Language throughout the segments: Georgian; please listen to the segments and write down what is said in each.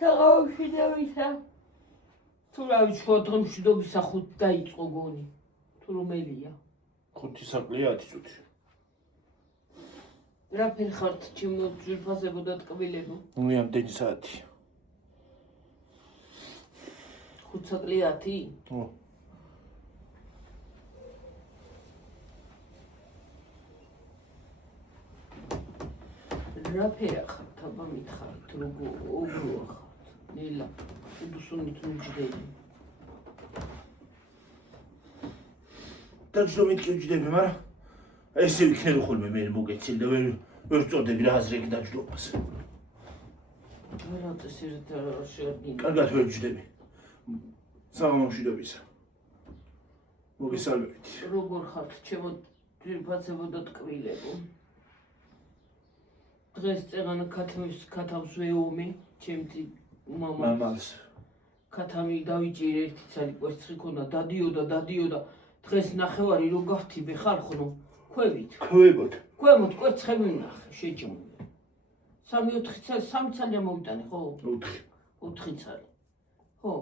საღამოში დავისა. თუ რა ვიცი, დღემშვიდობისა 5 დაიწყო გონი. თუ რომელია? 5 საკლია 10 წუთი. რაფერ ხართ ჩემო ძვირფასებო და ტკბილებო? მე ამდენი საათი. 5 საკლია 10? ო. რაფერა ხართ, აბა მითხარით, როგორ ხართ? ნელა, უდუსუნით მიჯდები. დაჯდო მიტკიჯდები, მაგრამ ესე ვიქნები ხოლმე მე მოგეცილ და ვერ წოდები რა აზრი ეგ დაჯდობას. რა წესით შეადგინე? კარგად ვერ ჯდები. საღამოში დავისა. მოგესალმებით. როგორ ხართ, ჩემო ძვირფასებო და ტკბილებო? დღეს წეღანა ქათავს ვეომი, ჩემთი მამალს. ქათამი დავიჭირე ერთი ცალი კვერცხი ქონდა, დადიოდა. დღეს ნახევარი რო გავთიბე ხალხო, ქვევით. ქვევოთ. ქვემოთ კვერცხები ვნახე, შეჯმული. 3-4 ცალი, 3 ცალი ამოვიტანე, ხო? 4. 4 ცალი. ხო.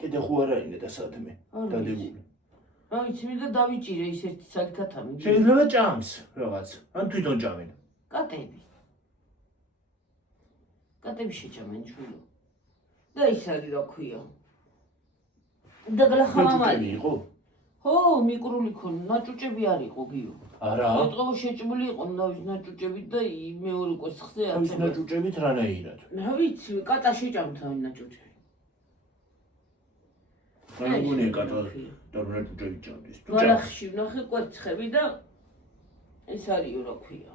კიდე ხო არა ინე და საათმე დადებული. რა ვიცი, მე და დავიჭირე ის ერთი ცალი ქათამი. შეიძლება ჭამს რაღაც. ან თვითონ ჭამენ. კატები შეჭამენ ჩვენო. და ის არის რა ქვია. და გლახამამალი იყო? ხო, მიკრული ქონდა, ნაჭუჭები არ იყო გიო. არა. ეტყობა შეჭმული იყო ნაჭუჭებით და მეორე კვერცხზე ის ნაჭუჭებით რანაირად? რა ვიცი, კატა შეჭამთ ამ ნაჭუჭები. რა გონია კატა და ნაჭუჭები ჭამდეს. თუ ჭამს. ბალახში ვნახე კვერცხები და ეს არის რა ქვია.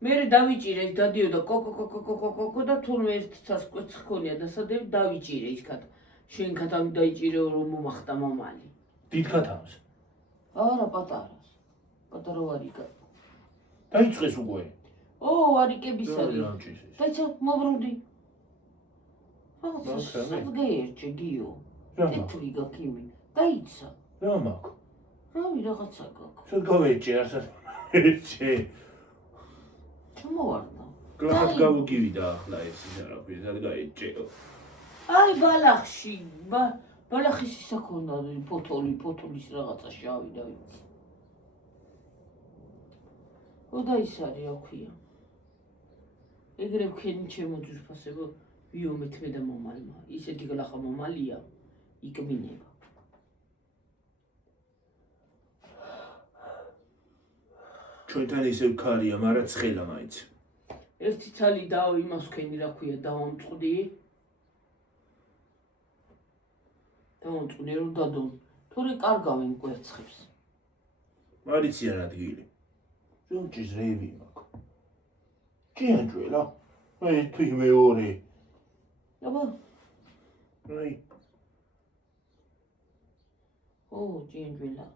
მე დავიჭირე ის დადიოდა კოკო და თურმე ერთ ცას კვერცხი ქონია დასადები დავიჭირე ის კატა. შენ კატამი დაიჭირეო რომ მომახტა მამალი. დიდ კატამს? არა, პატარას. პატარა ვარიკა. დაიწყეს უკვე. ო, ვარიკების არის. დაიცა მობრუნდი. რაღაცა გეერჩე გიო. ტეტვი გაქიმი. დაიცა. რა მაქვს? რავი რაღაცა გაქვს. შენ გავეჭე არსად. ეჭე. ჩამოვარდა. გლახად გავუგივიდა ახლა ეს რა ქვია, სად გაეჭეო. აი ბალახში, ბალახის ისა ქონდა ფოთოლის რაღაცა შავი და ვიცი. და ის არის რა ქვია. ეგრე ვქენი ჩემო ძვირფასებო, ვიომეთ მე და მომალმა. ისეთი გლახა მომალია, იკმინება. ჩვენთან ისევ ქარია, მაგრამ ცხელა მაინც. ერთი ცალი დაო იმას ვქენი რა ქვია, დავამწყდი. დავამწყდი რომ დადო. თორე კარგავენ კვერცხებს. მარიციან ადგილი. ჯონჭის რეივი მაქვს. ჭიანჭველა. აი თუ მეორე. აბა. აი. ო, ჭიანჭველა.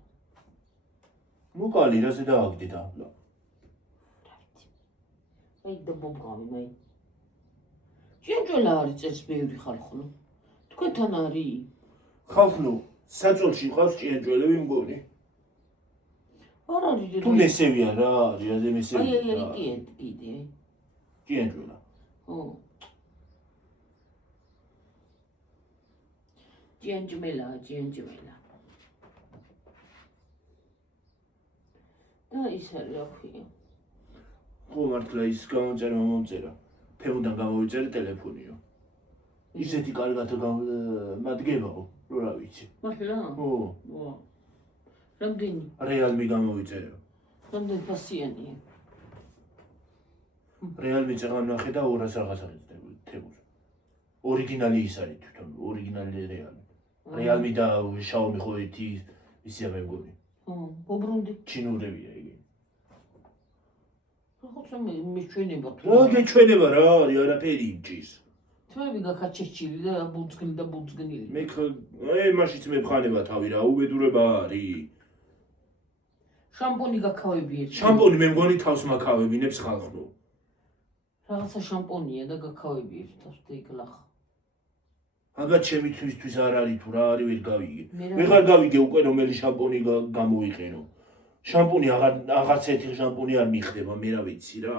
მოკალი რაზე დააგდით ახლა? აი და მომგავი მე. ჭიანჭველა არის წეს ბევრი ხალხო. თქვენთან არის? ხალხო, საწოლში ყავს ჭიანჭველები მგონი. არ არის თუ მესევია რა არის, რაზე მესევია? აი, კიდე. ჭიანჭველა. ხო. ჭიანჭველა. და ის არის რა ქვია. ხო მართლა ის გამოწერა მომწერა. ფემუდან გამოვიწერე ტელეფონიო. ისეთი კარგად მადგებაო, რა ვიცი. მართლა? ხო. ვა. რამდენი? რეალმი გამოვიწერე. რამდენი ფასიანია? რეალმი წეგან ნახე და 200 რაღაცა თებუს. ორიგინალი ის არის თვითონ, ორიგინალი რეალმი. რეალმი და xiaomi ხო ერთი ისია მე მგონი. ხო, უბრუნდი. ჩინურებია იგი. რაღაცა მე ჩვენება თუ. რა გეჩვენება რა არის, არაფერი იმჭის. თმები გაქაჩეჩილი და ბუძგნილი. მე მაშიც მე ხანება თავი რა, უბედურება არის. შამპონი გაქავები ერთი. შამპონი მე მგონი თავს მაქავებინებს ხალხო. რაღაცა შამპონია და გაქავები ერთი თავს და იგლახა. ალბათ ჩემი თვისთვის არ არის თუ რა არის ვერ გავიგე. მე ხარ გავიგე უკვე რომელი შამპონი გამოვიყენო. შამპონი აღარც ერთი შამპონი არ მიხდება, მე რა ვიცი რა.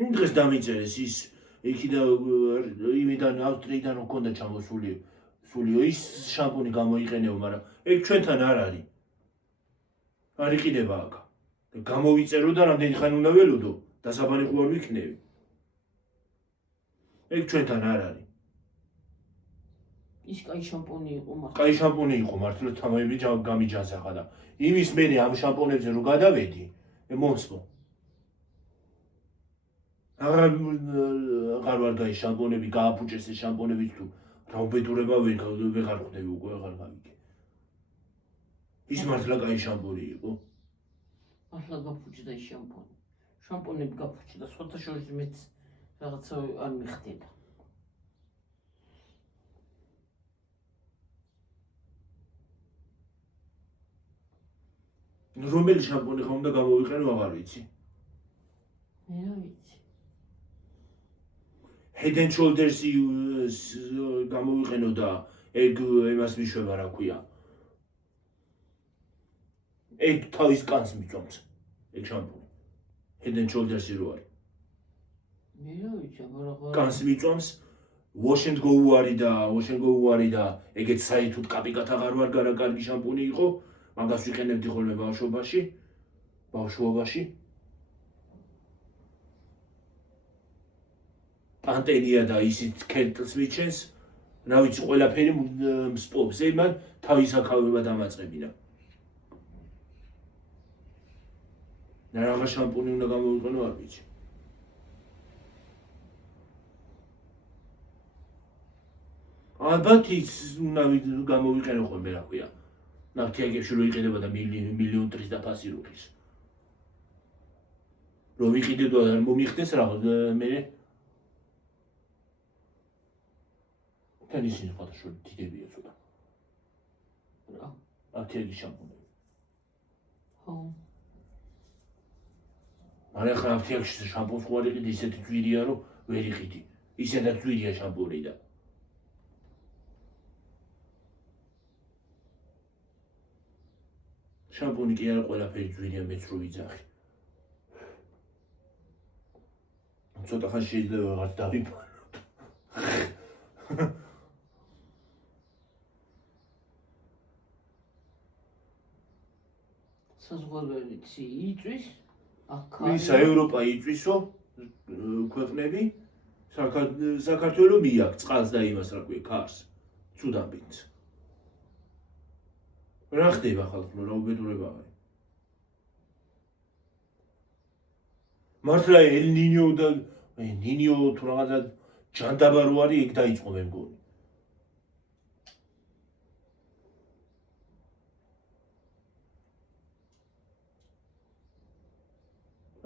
იმ დღეს დამიწერეს ის იქიდან იმიდან ავსტრიიდან მქონდა ჩამოსულიო ის შამპუნი გამოიყენეო, მაგრამ ეგ ჩვენთან არ არის. არ იყიდება აქ. გამოვიწერო და რამდენი ხანი უნდა ველოდო, დასაბანი ხო არ ვიქნები. ეგ ჩვენთან არ არის. ის კაი შამპუნი იყო მართლა. კაი შამპუნი იყო მართლა თამები გამიჯანსახა და იმის მე ამ შამპუნებზე რო გადავედი, მომსმო. აღარ ვარ გაი შამპუნები, გააფუჭეს ეს შამპუნები თუ რა უბედურება ვეღარ ხვდები უკვე აღარ გავიგე. ის მართლა კაი შამპუნი იყო. მართლა გაფუჭდა ის შამპუნი. შამპუნები გაფუჭდა, სხვათა შორის მეც რაღაცა არ მიხდედა. რომელი შამპუნი ხომ უნდა გამოვიყენო აღარ ვიცი. მე რა ვიცი. Head and Shoulders გამოვიყენო და ეგ ემას მიშვება რა ქვია. ეგ თავის კანს მიწვამს. ეგ შამპუნი. Head and Shoulders-ი რო არის. მე რა ვიცი, აბა კანს მიწვამს. Wash and Go არის და ეგეც საერთოდ კაპიკად აღარ ვარ გარა კარგი შამპუნი იყო. მაგას ვიყენებდი ხოლმე ბავშვობაში. პანტენია და ისიც კერტლს მიჩენს. რა ვიცი, ყველაფერი მსპობს, მან თავის აქავება დამაწყებინა. რა შამპუნი უნდა გამოვიყენო არ ვიცი. ალბათ ის უნდა გამოვიყენო ხოლმე რა ქვია. ნავთიაგებში რო იყიდება და მილიონ ტრის დაფასი როხის. რო ვიყიდე და არ მომიხდეს რა მე თან ისინი ფოტოშოპი დიდებია ცოტა. რა? ნავთიაგი შამპუნები. ხო. არა ხა ნავთიაგში შამპუნს ხო არ იყიდი ისეთი ძვირია რომ ვერ იყიდი. ისედაც ძვირია შამპუნი და შამპუნი კი არა ყველაფერი ძვირია მეც რო ვიძახი. ცოტა ხანი შეიძლება ვეღარ დავიბანოთ. საზღვარგარეთ იწვის აქ ისა ევროპა იწვისო ქვეყნები საქართველოს მიაკ წყალს და იმას რა ქვია ქარს ცუდაბინც რა ხდება ხალხო რა უბედურება არის მართლა ნინიო თუ რაღაცა ჯანდაბა რო არის ეგ დაიწყო მე მგონი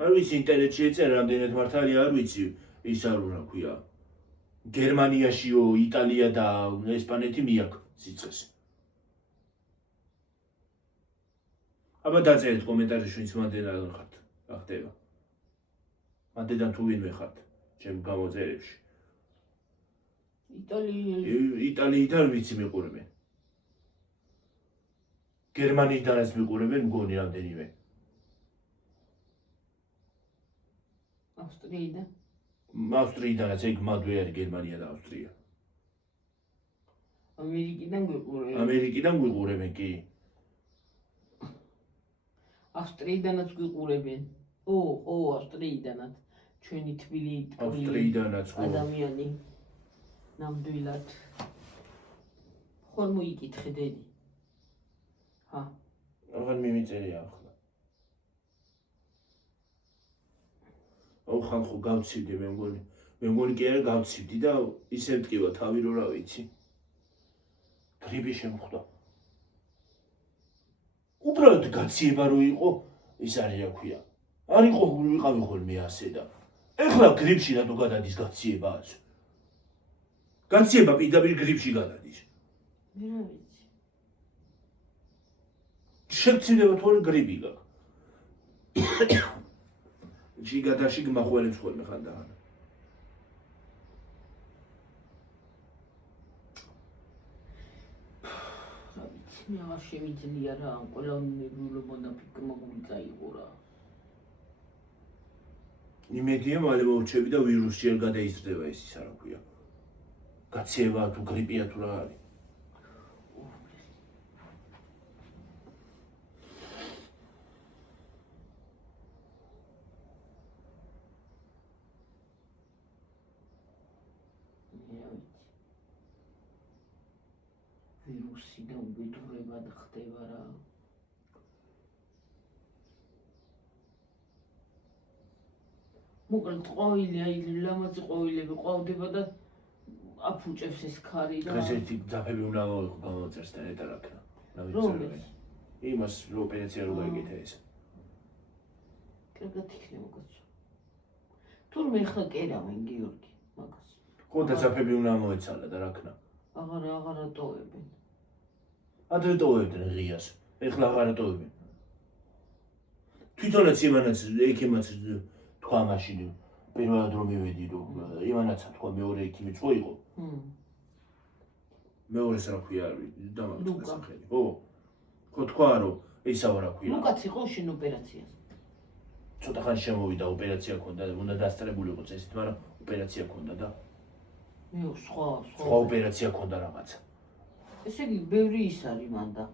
არ ვიცი ინტერნეტში ეწერა რამდენად მართალია არ ვიცი ის არ რა ქვია გერმანიაშიო იტალია და ესპანეთი მიაკ სიცხეს აბა დაწერეთ კომენტარებში ვინც მანდელა ხართ რა ხდება მანდედან თუ ვინმე ხართ ჩემ გამოწერებში იტალიიდან ვიცი მიყურებენ გერმანიიდანაც მიყურებენ მგონი რამდენიმე ავსტრიიდანაც ეგ მადვე არის გერმანია და ავსტრია ამერიკიდან გვიყურებენ კი ავსტრიიდანაც გვიყურებენ ო ავსტრიიდანაც ჩვენი თბილი ავსტრიიდანაც ხო ადამიანი ნამდვილად ხომ მოიკითხე დედი ჰა აღარ მიმიწერია ახლა ხალხო გავცივდი მე მგონი კი არა გავცივდი და ისე მტკივა თავი რო რა ვიცი გრიპი შემხვდა უბრალოდ გაციება რო იყო ის არის რა ქვია არ იყო ვიყავი ხოლმე ასე და ეხლა გრიპში რატო გადადის გაციებაც გაციება პირდაპირ გრიპში გადადის მე რა ვიცი შეგცილდება თუ არა გრიპი გაქვს შიგადაში გმახველებს ხოლმე ხანდახან. რა ვიცი, მე აღარ შემიძლია რა, ყველა უნებრივობა და ფიქრმა გულწაიღო რა. იმედია მალე მოვრჩები და ვირუსი არ გადაიზრდება ეს ის არ ქვია. გაცევა თუ გრიპია თუ რა არის. ვირუსი და უბედურება ხდება რა. მოკლედ ყვავილი აი ლამაზი ყვავილები ყვავდება და აფუჭებს ეს ქარი და დღეს ერთი ძაფები უნდა ავიღო გამოწერს და ნეტარ აქნა. რომლის? იმას ოპერაცია რო გაიგეთა ეს. კარგად იქნება კაცო. თურმე ახლა კერავენ გიორგი მაგას. ხო და ძაფები უნდა მოეცალა და რა ქნა. აღარა ტოვებენ. ადრე ტოვებდნენ ღიას. ეხლა აღარა ტოვებენ. თვითონაც იმანაც ექიმაც თქვა მაშინ პირველად რომ მივედი რომ იმანაცა თქვა მეორე ექიმიც ხო იყო. მეორეს რა ქვია დამაგწეს სახელი. ხო თქვა რომ ისავა რა ქვია. ლუკაც იყო შენ ოპერაციას. ცოტა ხანი შემოვიდა ოპერაცია ქონდა და უნდა დასწრებული იყო წესით, მაგრამ ოპერაცია ქონდა და სხვა ოპერაცია ქონდა რაღაცა. ესე იგი ბევრი ის არის მანდა.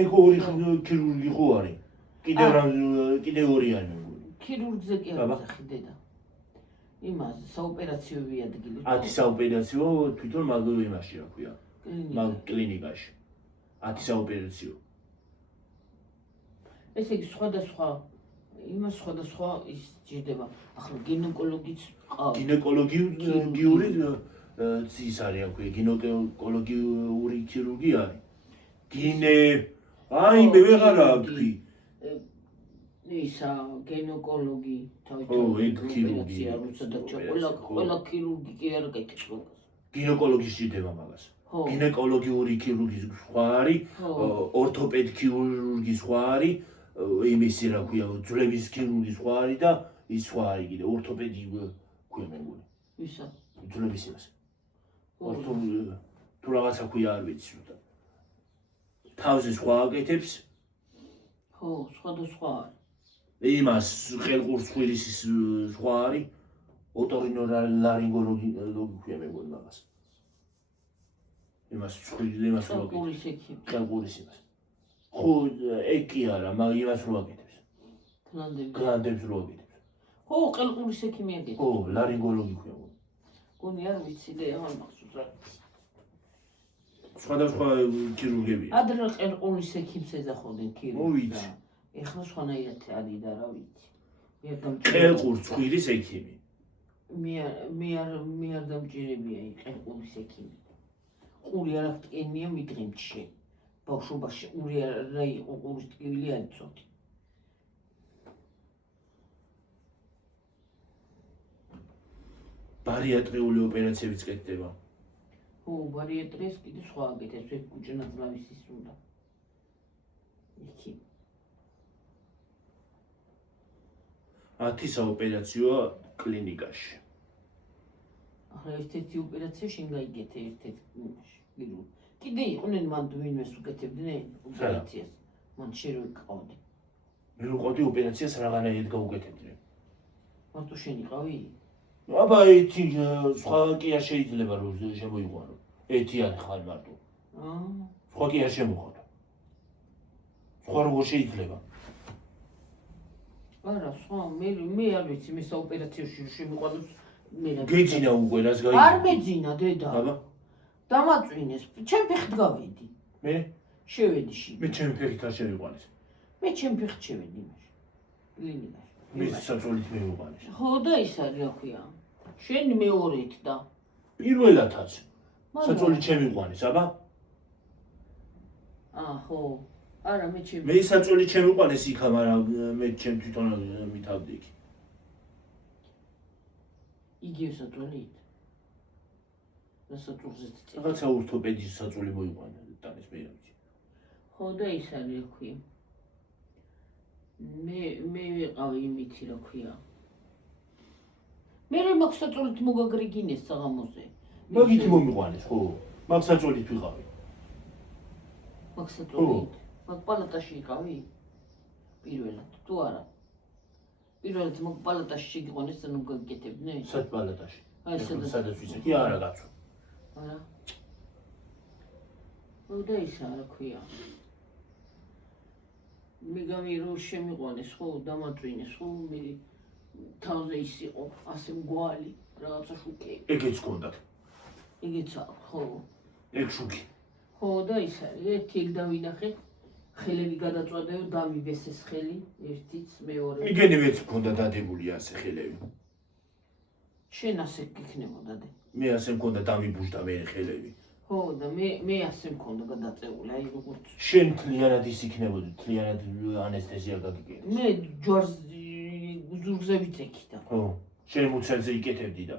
ეგ ორი ქირურგი ხო არის? კიდევ ორი არის მე მგონი. ქირურგზე კი არ ვძახი დედა. იმას საოპერაციო ადგილი. 10 საოპერაციო თვითონ მაგ იმაში რა ქვია. მაგ კლინიკაში. 10 საოპერაციო. ესე იგი სხვადასხვა ის ჯირდება. ახლა გინეკოლოგიც ყავს. გინეკოლოგიური ის არის რა ქვია, გინეკოლოგიური ქირურგი არის. აი მე ვეღარ აქვი. ისა გინეკოლოგი ეგ ქირურგი. ყველა ქირურგი კი არ გეკითხება. გინეკოლოგი სჭირდება მაგას. გინეკოლოგიური ქირურგი სხვა არის, ორთოპედ ქირურგი სხვა არის, იმისი რა ქვია, ძვლების ქირურგი სხვა არის და ის სხვა არის კიდე, ორთოპედი ქვია მე მგონი. ისა ძვლების იმას. თუ რაღაცა ქვია არ ვიცი ზუსტად. თავზე სხვა აკეთებს. ხო, სხვადასხვა არის. იმას ყელყურს ხვილის სხვა არის, ოტორინოლარინგოლოგი ქვია მე მგონი მაგას. იმას ხვილის იმას რო აკეთებს. ყელყურის იმას. ხო, ეგ კი არა, მაგრამ იმას რო აკეთებს. გლანდებს რო აკეთებს. ხო, ყელყურის ექიმი აკეთებს. ხო, ლარინგოლოგი ქვია. გონი არ ვიცი და აღარ მახსოვს რა. სხვადასხვა ქირურგებია. ადრე ყელყურის ექიმს ეძახოდნენ ქირურგს. ეხლა სხვანაირად არის და რა ვიცი. ყელყურს ხვილის ექიმი. მე არ დამჭირებია ყელყურის ექიმი. ყური არ აღტკენია მიდღემჩი. ბავშვობაში ყური არა იყო, ყურის ტკივილი არ იცოდი. ბარიატრიული ოპერაციებიც კეთდება. ხო, ბარიატრიას კიდე სხვა აკეთებს, ეგ კუჭნაძლავის ის უნდა. იქი. 10 საოპერაციოა კლინიკაში. ახლა ერთ-ერთი ოპერაცია შენ გაიგეთე ერთ-ერთ იმაში, გირულ. კიდე იყვნენ მან ვინმეს უკეთებდნენ ოპერაციას. მან შენ რო იყავდი. მე რო ყავდი ოპერაციას რაღაცნაირად გაუკეთებდნენ. მარტო შენ იყავი? აბა ერთი სხვა კი არ შეიძლება რომ შემოიყვანო. ერთი არის ხარ მარტო. სხვა კი არ შემოხოთ. სხვა როგორ შეიძლება? არა, სხვა მე არ ვიცი, მე საოპერაციოში შემიყვანოს მე რა. გეძინა უკვე რას გაიგე? არ მეძინა დედა. აბა. დამაწვინეს. ჩემ ფეხით გავედი. მე? შევედი ში. მე ჩემი ფეხით არ შევიყვანეს. მე ჩემ ფეხით შევედი იმაში. კლინიკაში. მე საწოლით მივიყვანეს. ხო და ის არის რა ქვია. შენ მეორეთ და პირველადაც საწოლით შემიყვანეს, აბა? ხო. არა მე ჩემ. მე საწოლით შემიყვანეს იქა, მაგრამ მე ჩემ თვითონ მითავდი იქ. იგივე საწოლით. და საწოლზეც წინ. რაღაცა ორთოპედის საწოლი მოიყვანა დანის მე ვიცი. ხო და ის არის რა ქვია. მე ვიყავი იმითი რა ქვია. მე მაგ საწოლით მოგაგრიგინეს საღამოზე. მაგით მომიყვანეს, ხო? მაგ საწოლით ვიყავი. მაგ საწოლით? მაგ პალატაში იყავი? პირველად, თუ არა? პირველად მაგ პალატაში შეგიყვანეს და ნუ გაგიკეთებდნენ? სად პალატაში? აი სადაც ვიცი, კი არა კაცო. არა. და ისა რა ქვია. მეგამი რო შემიყვანეს ხო, დამატვინეს ხო, მე თავზე ის იყო, ასე მგვალი, რაღაცა შუქი. ეგეც გქონდათ. ეგეც აქვს, ხო. ეგ შუქი. ხო და ის არის, ერთი ეგ დავინახე, ხელები გადაწვადეო, დამიბეს ეს ხელი, ერთიც, მეორე. მიგენებიც გქონდა დადებული ასე ხელები. შენ ასე გიქნებოდა და. მე ასე მქონდა დამიბუშდა მე ხელები. ხო და მე ასე მქონდა გადაწეული, აი როგორც. შენ თლიანად ის იქნებოდი, თლიანად ანესთეზია გაგიგე. მე ჯვარს ზურგზე ვიცექი და. ხო. შენ მუცელზე იკეთებდი და.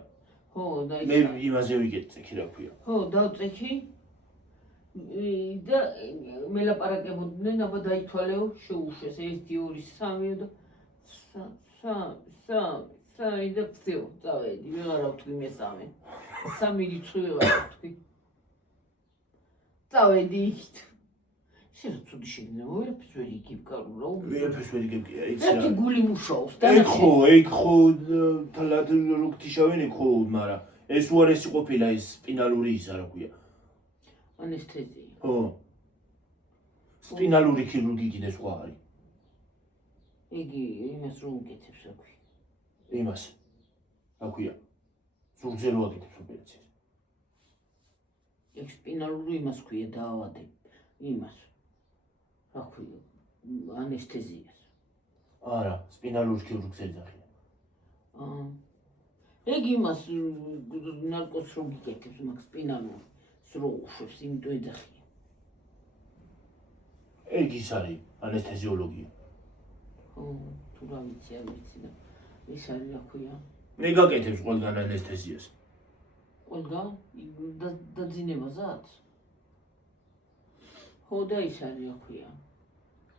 ხო და ის. მე იმაზე ვიკეთე, რა ქვია. ხო, დავწექი. და მელაპარაკებოდნენ, აბა დაითვალეო, შეუშვეს 1 2 3 და 3 და ვთქვი, წავედი, ვეღარავ თქვი მესამე. 3 რიცხვი ვეღარავ თქვი. წავედი იქით. შენ რა ცუდი შეგნებო, ვერაფერს ვერ იგებ კარულა. ვერაფერს ვერ იგებ კი, ეგ ერთი გული მუშაობს და ეგ ხო თლად როგთიშავენ ეგ ხო, მაგრამ ეს უარესი ყოფილა ეს სპინალური ისა რა ქვია. ანესთეზია. ხო. სპინალური ქირურგი კიდე სხვა არის. იგი იმას რო უკეთებს რა ქვია. იმას. რა ქვია. ზურგზე რო აკეთებს ოპერაციას. ეგ სპინალური იმას ქვია დაავადე. იმას. რა ქვია. ანესთეზიას. არა, სპინალური ქირურგს ეძახიან. ეგ იმას ნარკოს რო გიკეთებს მაგ სპინალურ რო უშვებს, იმიტომ ეძახიან. ეგ ის არის ანესთეზიოლოგია. ხო, თუ რა ვიცი, არ ვიცი და ის არის რა ქვია. მე გაკეთებს ყველგან ანესთეზიას. ყველგან დაძინებაზაც? ხო და ის არის რა ქვია.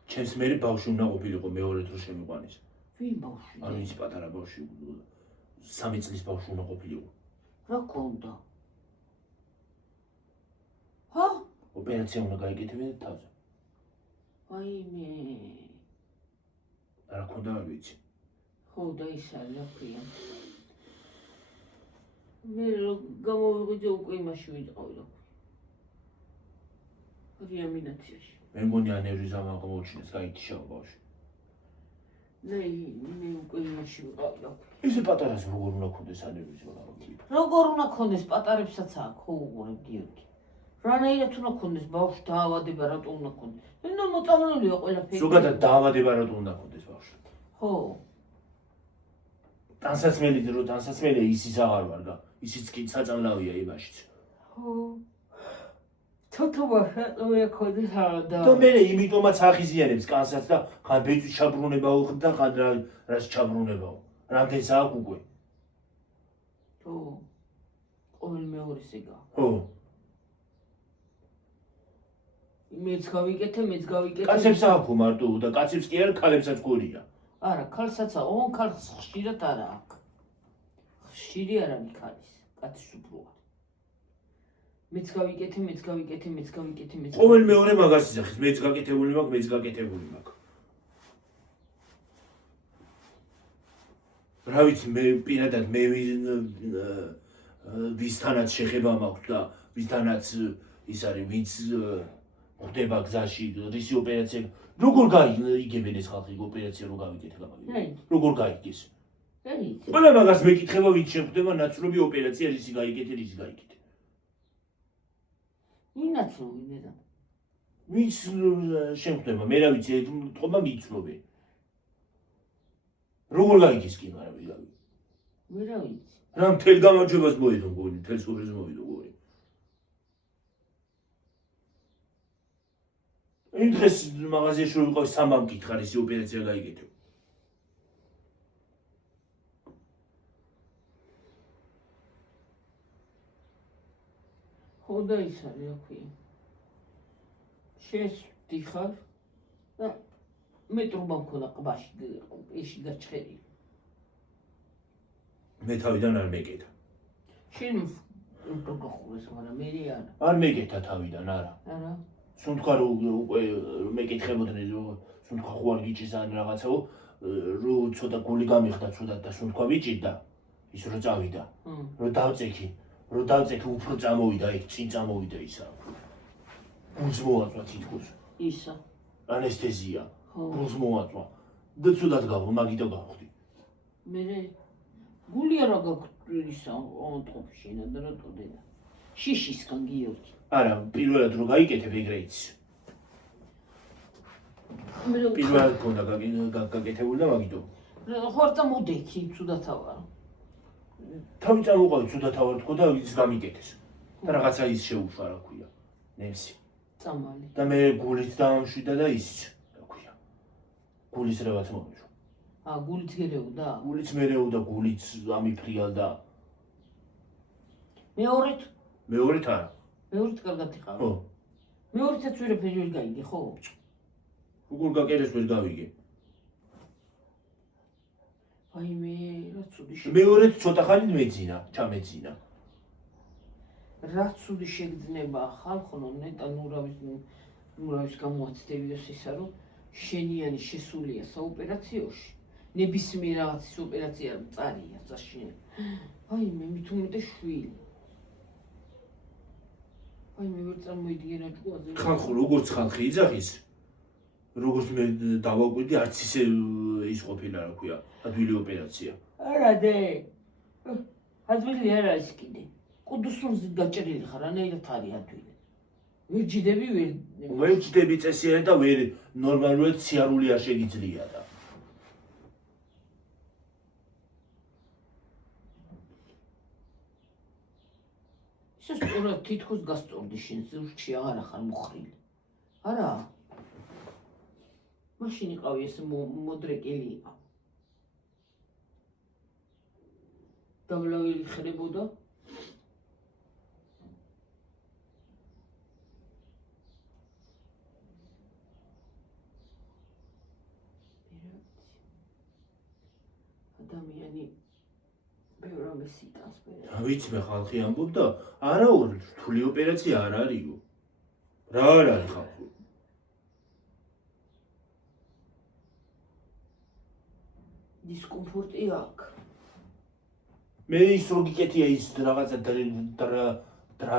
ჩემს მერე ბავშვი უნდა ყოფილიყო მეორე დრო შემიყვანის. ვინ ბავშვი? არ ვიცი პატარა ბავშვი 3 წლის ბავშვი უნდა ყოფილიყო. რა ქონდა? ჰა? ოპერაცია უნდა გაიკეთებინა თავზე. ვაიმე. რა ქონდა არ ვიცი. ხო და ის არის რა ქვია. მე გამოვიღვიძე უკვე იმაში ვიყავი რა ქვია. რეანიმაციაში. მე მგონი ანევრიზმა აღმოჩინეს, გაითიშავა ბავშვი. მე უკვე იმაში ვიყავი რა ქვია. ისე პატარას როგორ უნდა ქონდეს ანევრიზმა გამოგივიდა. როგორ უნდა ქონდეს პატარებსაც აქვს, ხო უყურებ გიორგი. რანაირად უნდა ქონდეს ბავშვი დაავადება, რატო უნდა ქონდეს? ნუ მოწამლულია ყველაფერი. ზოგადად დაავადება რატო უნდა ქონდეს ბავშვი? ხო. ტანსაცმელია ისიც აღარ ვარ და ისიც კი საწამლავია იმაშიც. ხო. თოთობა რატომ ქონდეს და და მე იმიტომაც ახიზიანებს კანსაც და ხან ბეწვის ჩაბრუნება უხდ და ხან რას ჩაბრუნებაო. რამდენს აქვს უკვე? ხო. ყოველ მეორეს ეგა. ხო. მეც გავიკეთე. კაცებს აქვს მარტო და კაცებს კი არა, ქალებსაც გორია. არა, ქალსაც აქვს, ოღონ ქალს ხშირად არა აქვს. ხშირი არ არის ქალის, კაცის უფროა. მეც გავიკეთე. ყოველ მეორე მაგას ისახის, მეც გაკეთებული მაქვს. რა ვიცი, მე პირადად მე ვისთანაც შეხება მაქვს და ვისთანაც ის არის, ვინც ხდება გზაში, რისი ოპერაცია. როგორ გაიგებენ ეს ხალხი ოპერაცია რო გავიკეთე გამაგე? როგორ გაიგეს? ყველა მაგას მეკითხება, ვინც შეხვდება ნაცნობი ოპერაცია, რისი გაიკეთე. ვინაცნობი და ვინც შეხვდება, მე რა ვიცი, თქმა მიცნობენ. როგორ გაიგეს კი, მაგრამ ვიღავი. მე რა ვიცი. რა მთელ გამარჯვებას მოედო მგონი, მთელ სოფელს მოვიდო მგონი. იმ დღეს მაღაზიაში რო ვიყავი, 3 მკითხა რისი ოპერაცია გაიგეთე. ხო და ის არის რა ქვია. შევდიხარ და მე ტრუბა მქონდა ყბაში, ეში გაჩხერილი. მე თავიდან არ მეკეთა. შენ უფრო გახურეს, მაგრამ მე არა. არ მეკეთა თავიდან, არა. არა. სუნთქა რო უკვე მეკითხებოდნენ, სუნთქა ხო არ გიჭირს ან რაღაცაო, რო ცოტა გული გამიხდა ცუდად და სულ თქვა ვიჭირდა ის რო წავიდა რო დავწექი უფრო წამოვიდა იქ წინ წამოვიდა ისა გულს მოაწვა თითქოს ისა ანესთეზია გულს მოაწვა და ცუდად გავა მაგიტო გავხდი მე გული არა გაქვს ისა ონტოფში და რატო დედა შიშისგან გიორგი არა პირველად რო გაიკეთებ ეგრეიც პირველად გონდა გაკეთებული და მაგიტო ხარ წამოდექი ცუდათავა თავი წამოყავი ცუდათავარ თქო და ის გამიკეთეს და რაღაცა ის შეუშვა რა ქვია ნემსი წამალი და მე გულით დამშვიდა და ისიც რა ქვია გულის რევაც მომიშვა გულიც გერეოდა გულიც მერეოდა გულიც ამიფრიალდა მეორეთ არა მეორეთ კარგად იყავ ხო მეორეთაც ვერაფერი ვერ გაიგე ხო როგორ გაკერეს ვერ გავიგე აი მე რა ცუდი მეორეთ ცოტა ხანი მეძინა ჩამეძინა რა ცუდი შეგძნება ხალხო ნეტა ნურავის გამოაცდები და ისა რომ შენიანი შესულია საოპერაციოში ნებისმიერ რაღაცის ოპერაცია მწარია წაშენ აი მე მით უმეტეს შვილი აი მე ვერ წარმოვიდგენ აჭუაზე ხალხო როგორც ხალხი იძახის როგორც მე დავაკვირდი არც ისე ის ყოფილა რა ქვია ადვილი ოპერაცია არა დე ადვილი არ არის კიდე კუდუსურზე გაჭრილი ხარ ანაირად არის ადვილი ვერ ჯიდები წესიერ და ვერ ნორმალურად სიარული არ შეგიძლია და ისე სწორად თითქოს გასწორდი შენ ზურგში აღარ ხარ მოხრილი არა მაშინ იყავი ეს მოდრეკილი იყო დაბლავილი ხრებოდა ადამიანი ბევრ ამას იტანს ვიცი მე ხალხი ამბობდა არა რთული ოპერაცია არ არისო რა არ არის ხალხო დისკომფორტი აქვს მე ის რო გიკეთია ის რაღაცა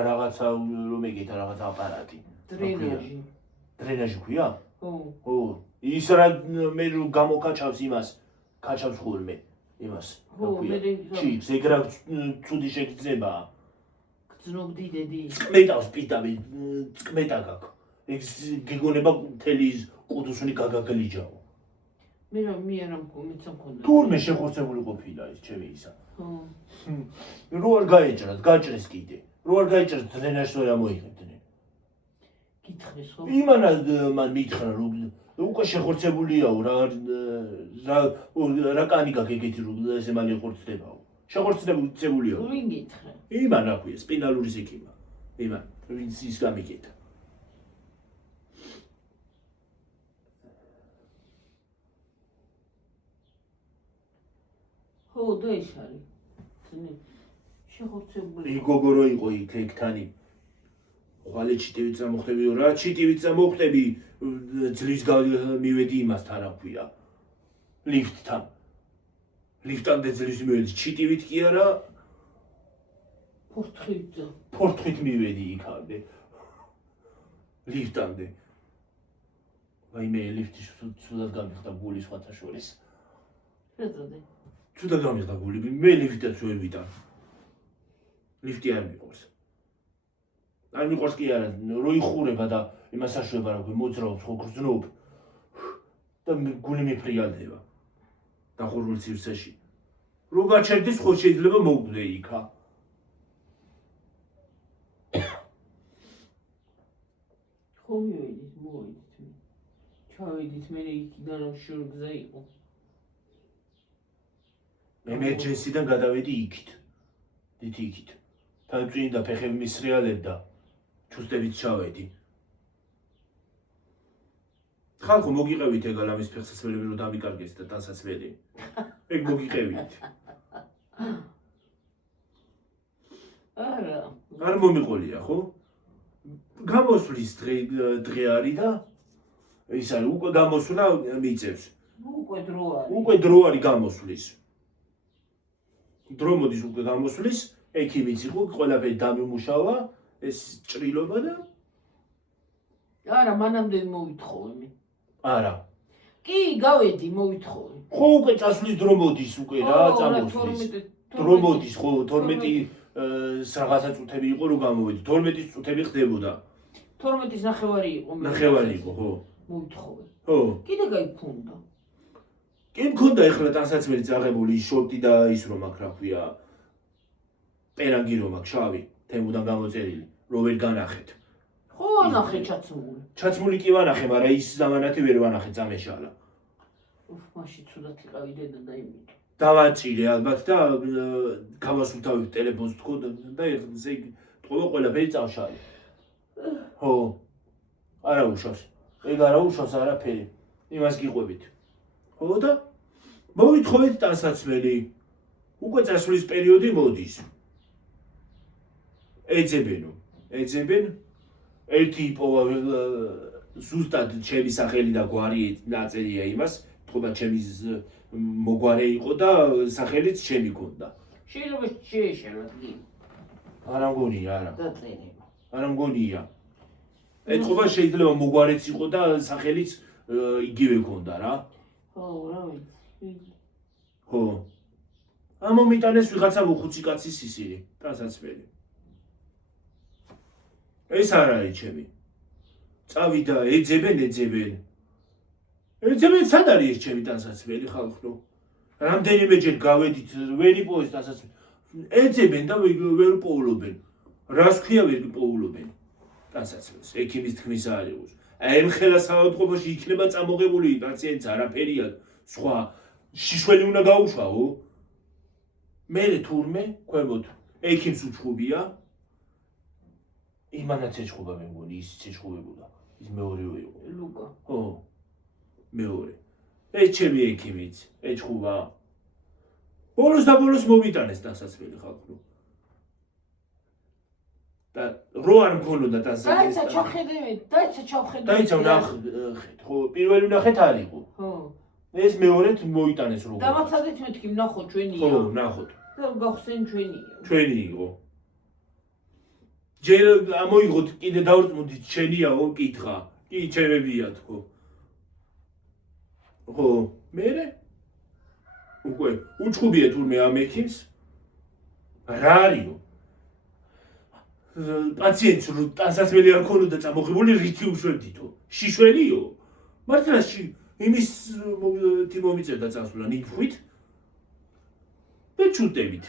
რაღაცა რომ ეგეთა რაღაცა აპარატი დრენაჟი ქვია ხო ის რა მე რო გამოკაჩავს იმას კაჩავს ხოლმე იმას ხო მე ჩიქს ეგრა ცუდი შეგძნება გძნობდი დედი წკმეტავს პიტავი წკმეტა გაქვს ეგ გიგონება მთელი ყუდუსუნი გაგაგლიჯაო მე არ მქონდა თურმე შეხორცებული ყოფილა ის ჩემი ისა რო არ გაეჭრათ გაჭრეს კიდე რო არ გაეჭრათ დრენაჟს ვერ ამოიღებდნენ გითხრეს ხო იმანა მან მითხრა რომ უკვე შეხორცებულიაო რა კანი გაქვს ეგეთი რომ ესე მალე ხორცდებაო შეხორცებულიაო ვინ გითხრა იმან რა ქვია სპინალური ზიქიმა იმან ვინც ის გამიკეთა ხო და ის არის შეხორცებული გოგო რო იყო იქ თანი ხვალე ჩიტივით წამოხდებიო რა ჩიტივით წამოხდები ძლის მივედი იმასთან რა ქვია ლიფტთან ლიფტამდე ძლის მივედი ჩიტივით კი არა ფორთხით მივედი იქამდე ლიფტამდე აი მე ლიფტში სულად გამიხდა გული სხვათა შორის რატოდე სულად გამიხდა გული მე ლიფტად ვერ ვიტან ლიფტი არ მიყვარს არ მიყვარს კი არა რო იხურება და იმას აშვება რა ქვია მოძრაობს ხო გრძნობ და გული მიფრიალდება დახურულ სივრცეში რო გაჩერდეს ხო შეიძლება მოვკვდე იქა ხო მოვიდით ჩავიდით მე იქიდან რომ შურგზა იყო ემერჯენსიდან გადავედი იქით დითი იქით თან წინდა ფეხები მისრიალებდა ჩუსტებით ჩავედი ხალხო მოგიყევით ეგ ალამის ფეხსაცმელები რომ დამიკარგეს და დასაცმელი ეგ მოგიყევით არ მომიყოლია ხო გამოსვლის დღე არის და ის არის უკვე გამოსვლა მიწევს უკვე დრო არის. უკვე დრო არის გამოსვლის. დრო მოდის უკვე გამოსვლის, ექიმიც იყო, ყველაფერი დამიმუშავა, ეს ჭრილობა და არა, მანამდე მოვითხოვე მე. არა. კი, გავედი, მოვითხოვე. ხო, უკვე წასვლის დრო მოდის უკვე რა, წამოსვლის. დრო მოდის, ხო, 12 რაღაცა წუთები იყო რომ გამოვედი. 12 წუთები ხდებოდა. 12-ის ნახევარი იყო. ნახევარი იყო, ხო. მოვითხოვე. ხო. კიდე გაიქონდა. კი მქონდა ეხლა ტანსაცმელი წაღებული შორტი და ის რომ აქ რა ქვია პერანგი რომ აქ შავი თემუდან გამოწერილი რომ ვერ განახეთ. ხო, ანახე ჩაცმული. ჩაცმული კი ვანახე, მაგრამ ის ზამანათი ვერ ვანახე, წამეშალა. მაშინ ცუდად იყავი დედა და იმით. დავაჭირე ალბათ და გავასულთავი ტელეფონს თქო და ესე თქო ყველაფერი წავშალე. ხო. არა უშავს. ეგ არა უშავს არაფერი. იმას გიყვებით. ხო და მოვითხოვეთ ტანსაცმელი. უკვე წასვლის პერიოდი მოდის. ეძებენ. ერთი იპოვა ზუსტად ჩემი სახელი და გვარი ნაწერია იმას, თქობა ჩემი მოგვარე იყო და სახელიც ჩემი ქონდა. შეიძლება შეეშალოთ კი. არა მგონია, არა. დაწერება. არა მგონია. ეთქობა შეიძლება მოგვარეც იყო და სახელიც იგივე ქონდა რა. ხო, რა ვიცი. ხო. ამომიტანეს ვიღაცა მოხუცი კაცის ისინი, ტანსაცმელი. ეს არ არის ჩემი. წავიდა, ეძებენ. ეძებენ სად არის ეს ჩემი ტანსაცმელი ხალხო? რამდენიმეჯერ გავედით, ვერ იპოვეს ტანსაცმელი. ეძებენ და ვერ პოულობენ. რას ქვია ვერ პოულობენ? ტანსაცმელს, ექიმის თქმის არ იყოს. აი ამ ხელა საავადმყოფოში იქნება წამოღებული პაციენტს არაფერია, სხვა შიშველი უნდა გაუშვაო. მე თურმე, ქვემოთ, ექიმს უჩხუბია. იმანაც ეჩხუბა მე მგონი, ისიც ეჩხუბებოდა. ის მეორეო იყო. ლუკა. ხო. მეორე. ეს ჩემი ექიმიც ეჩხუბა. ბოლოს და ბოლოს მომიტანეს ტანსაცმელი ხალხო. და რო არ მქონოდა ტანსაცმელი. დაიცა ჩავხედე. დაიცა ნახეთ, ხო, პირველი ნახეთ არ იყო. ხო. ეს მეორედ მოიტანეს როგორ. დავაცადეთ მეთქი ვნახოთ ჩვენია. ხო, ნახოთ. და გავხსენ ჩვენია. ჩვენი იყო. ჯერ ამოიღოთ კიდე დავწმუნდით შენიაო კითხა. კი, ჩემებია თქო. ხო, მერე უკვე უჩხუბია თურმე ამ ექიმს. რა არისო? პაციენტს რო ტანსაცმელი არ ქონოდა წამოღებული, რითი უშვებდითო? შიშველიო? მართლა იმის თიმომიწერდა წასვლა ნიფხვით? და ჩუტებით.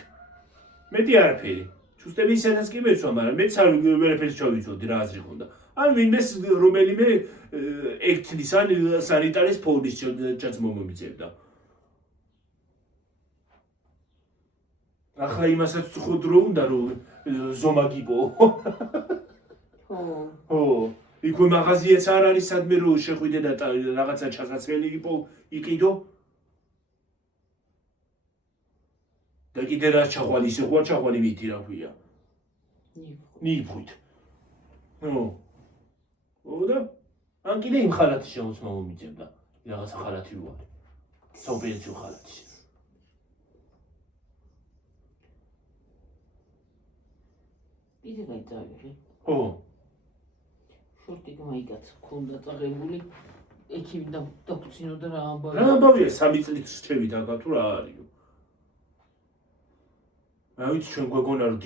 მეტი არაფერი. ჩუსტები ისედაც კი მეცვა, მაგრამ მეც არ ვერაფერს ჩავიცოდი რა აზრი ხონდა. ან ვინმეს რომელიმე ექთნის ან სანიტარის ფორმის ჩაც მომიწევდა. ახლა იმასაც ხო დრო უნდა რომ ზომა გიპოვო. ხო. იქვე მაღაზიაც არ არის სადმე რომ შეხვიდე და რაღაცა ჩასაცმელი იყიდო. და კიდე რა ჩახვალი ისე ხო ჩახვალი მითი რა ქვია. ნიფხვით. ნო. ოდა ან კიდე იმ ხალათი შემოსმა მომიწევდა. რაღაცა ხალათი რო არის. საოპერაციო ხალათი. კიდე გაიწავი. ხო. შორტი მაიგაც ქონდა წაღებული. ექიმი და დაგწინოდა რა ამბავი. რა ამბავია 3 წლით შევიდა აქ თუ რა არისო. რა ვიცი ჩვენ გვეგონა რომ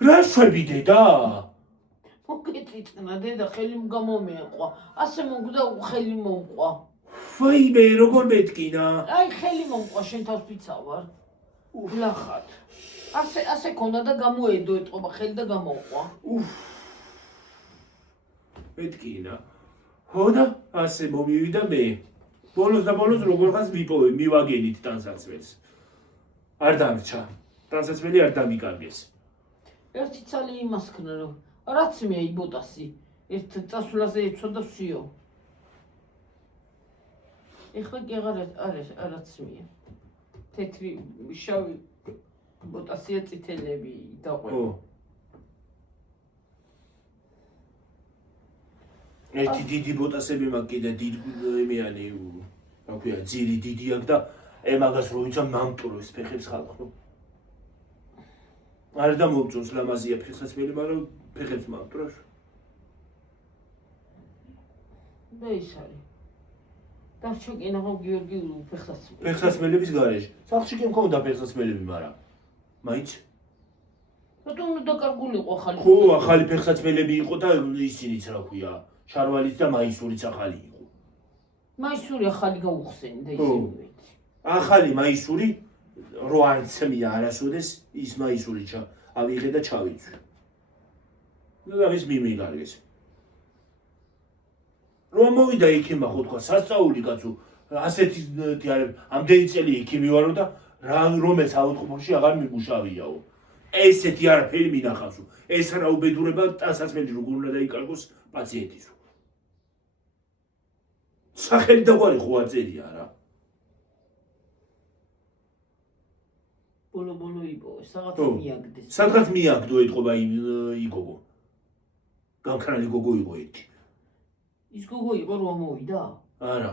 რა შვები დედა? მოგეწიწნა დედა ხელი გამომეყვა. ასე მოგდა ხელი მომყვა. ვაიმე როგორ მეტკინა? აი ხელი მომყვა შენ თავს ვიცავარ. ვლახად. ასე ქონდა და გამოედო ეთყობა ხელი და გამოყვა. მეტკინა. ხო და ასე მომივიდა მე. ბოლოს და ბოლოს როგორღაც მიპოვე, მივაგენით ტანსაცმელს. არ დამრჩა. ტანსაცმელი არ დამიკარგეს. ერთი ცალი იმას ქნა რომ რაც მეა იბოტასი. ერთ წასვლაზე ეცვა და ვსიო. ეხლა კი არაც მეა. თეთრი შავი ბოტასია წითელები დაყვება. ერთი დიდი ბოტასები მაქვს კიდე დიდ იმიანი რა ქვია, ძირი დიდი აქვს და ემაგას რო იცა მამტვროს ფეხებს ხალხო. არ დამომწონს ლამაზია ფეხსაცმელი, მაგრამ ფეხებს მამტვროს. და ის არის. დარჩა კი ნახავ გიორგი ფეხსაცმელი. ფეხსაცმელების გარეშე. სახლში კი მქონდა ფეხსაცმელები, მაგრამ მაინც რატომ უნდა დაკარგულიყო ახალი? ხო, ახალი ფეხსაცმელები იყო და ისინიც რა ქვია, შარვალიც და მაისურიც ახალი იყო. მაისური ახალი გაუხსენი და ისინი ვიცი. ახალი მაისური რო არცმია არასოდეს ის მაისური ავიღე და ჩავიცვი. და ის მიმიგარგეს. რომ მოვიდა იქიმა ხო თქვა სასწაული კაცო, ასეთი ამდენი წელი იქიმი ვარო და რომელიც აუწყობაში აღარ მიგუშავიაო. ესეთი არაფერი მინახავსო. ეს რა უბედურება ტანსაცმელი როგორ უნდა დაიკარგოს პაციენტის. სახელი და გვარი ხო აწერია რა. ბოლო იპოვე, სადღაც მიაგდეს. სადღაც მიაგდო ეთყობა იგოგო. გამქრალი გოგო იყო ერთი. ის გოგო იყო რომ მოვიდა? არა.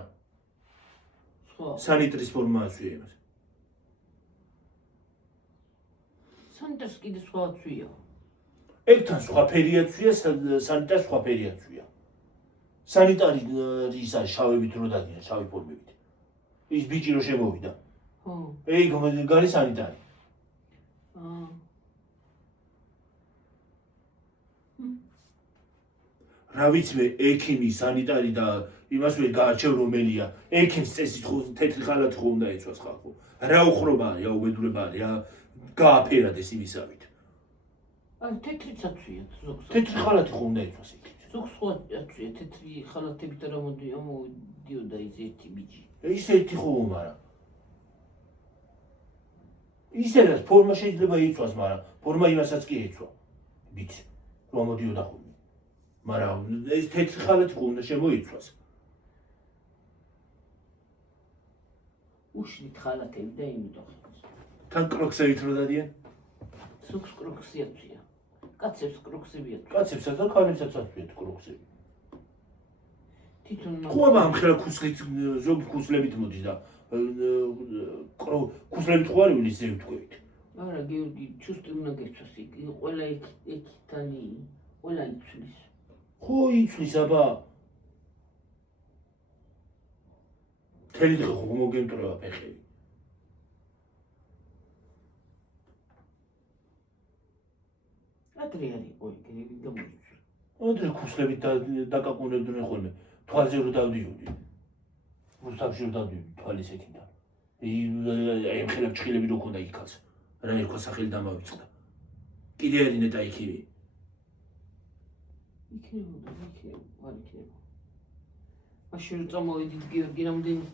სხვა. სანიტრის ფორმაცია იმას. სანიტარს კიდე სხვა აცვია. ეგთან სხვა ფერიაცვია, სანიტარს სხვა ფერიაცვია. სანიტარი ის არის შავებით რო დადიან, შავი ფორმებით. ის ბიჭი რო შემოვიდა. ხო. ეგ გარი სანიტარი. რა ვიცი მე ექიმი, სანიტარი და იმას ვერ გაარჩევ რომელია. ექიმს წესით ხო თეთრი ხალათი ხო უნდა ეცვას ხალხო. რა უხრობა არის, უბედურება არის, გააფერადეს იმისავით. აი თეთრიც აცვია ზოგს. თეთრი ხალათი ხო უნდა ეცვას იქ. ზოგს სხვა აცვია თეთრი ხალათებით რა მოდიოდა ის ერთი ბიჭი. ის ერთი ხო მარა. ისედაც ფორმა შეიძლება იცვას, მაგრამ ფორმა იმასაც კი ეცვა. ბიჭი რომ მოდიოდა ხოლმე. მაგრამ ეს თეთრი ხალათი ხო უნდა შემოიცვას. უშლით ხალათები და იმიტომ ხებს. თან კროქსებით რო დადიან? ზოგს კროქსი აცვია. კაცებს კროქსები აცვია. კაცებსაც და ქალებსაც აცვიათ კროქსები. თვითონ ხო, ამ ხელა ქუსლით ზოგი ქუსლებით მოდის და ქუსლებით ხო არის ისე ვთქვით. არა, გიორგი, ჩუსტი უნდა გეცვას იქ. ყველა იქითანი, ყველა იცვლის. ხო, იცვლის აბა. მთელი დღე ხო მოგემტრევა ფეხები. ადრე არის ყო იქ გამოიწვა. ადრე ქუსლებით დაკაკუნებდნენ ხოლმე. თვალზე რო დავდიოდი. რუსთავში რო დავდიოდი თვალის ეკიდან. აი ხელა ჭხილები რო ქონდა იქაც. რა ერქვა სახელი დამავიწყდა. კიდე არინე და იქივი. იქნებოდა, არ იქნება. მაშინ რო წამოვიდით გიორგი რამდენი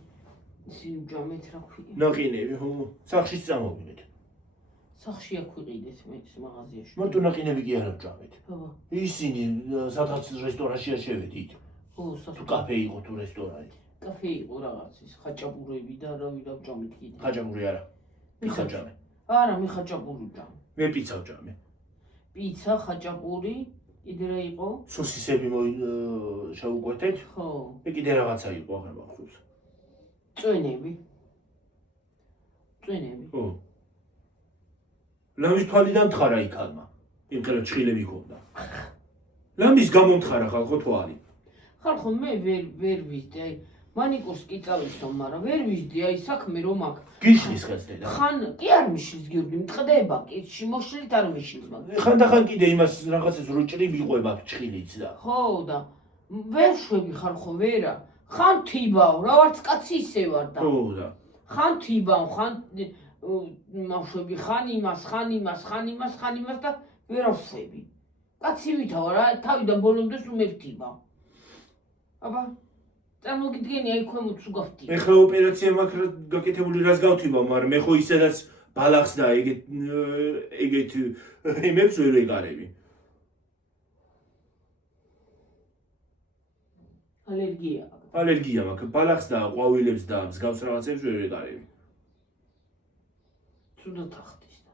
ისინი ჯამეთ რა ქვია. ნაყინები, ხო, სახლშიც წამოვიდეთ. სახლში აქვიყიდეთ მეც მაღაზიაში. მარტო ნაყინები კი არ ვჭამეთ. აბა. ისინი სადღაც რესტორანში შევედით. ხო, თუ კაფე იყო თუ რესტორანი. კაფე იყო რაღაც ის ხაჭაპურები და რა ვიდა ვჭამეთ კიდე. ხაჭაპური არა. პიცა ვჭამე. არა, მე ხაჭაპური ვჭამე. მე პიცა ვჭამე. პიცა, ხაჭაპური, კიდე რა იყო? სოსისები შევუკვეთეთ. ხო. მე კიდე რაღაცა იყო აღარ მახსოვს. წვენები. ხო. ლამის თვალიდან თხარა იქალმა. იმ ხელა ჭხილები ქონდა. ლამის გამომთხარა ხალხო თვალი. ხალხო მე ვერ ვიზდი, აი მანიკურს კი წავისო, მაგრამ ვერ ვიზდი, აი საქმე რომ აქ. გიშლის ხელს დედა. ხან კი არ მიშლის გიორგი, მტყდება კი, შემოშლით არ მიშლის მაგრამ. ხანდახან კიდე იმას რაღაცას რო ჭრი მიყვება ჭხილიც და. ხო და ვერ შვები ხალხო ვერა. ხან თიბავ, რა ვარც კაცი ისე ვარ და. ხო და. ხან თიბავ, ხან მაშვები, ხან იმას და ვერ აშვები. კაცი ვითავა რა, თავიდან ბოლომდე სულ მევთიბავ. აბა, წარმოგიდგენი აი ქვემოთ სულ გავთიბავ. ეხლა ოპერაცია მაქვს გაკეთებული რას გავთიბავ, მაგრამ მე ხო ისედაც ბალახს და ეგეთ იმებს ვერ ვეკარები. ალერგია. ალერგია მაქვს ბალახს და ყვავილებს და მსგავს რაღაცებს ვერ ვეკარები. ცუდად ახდის და.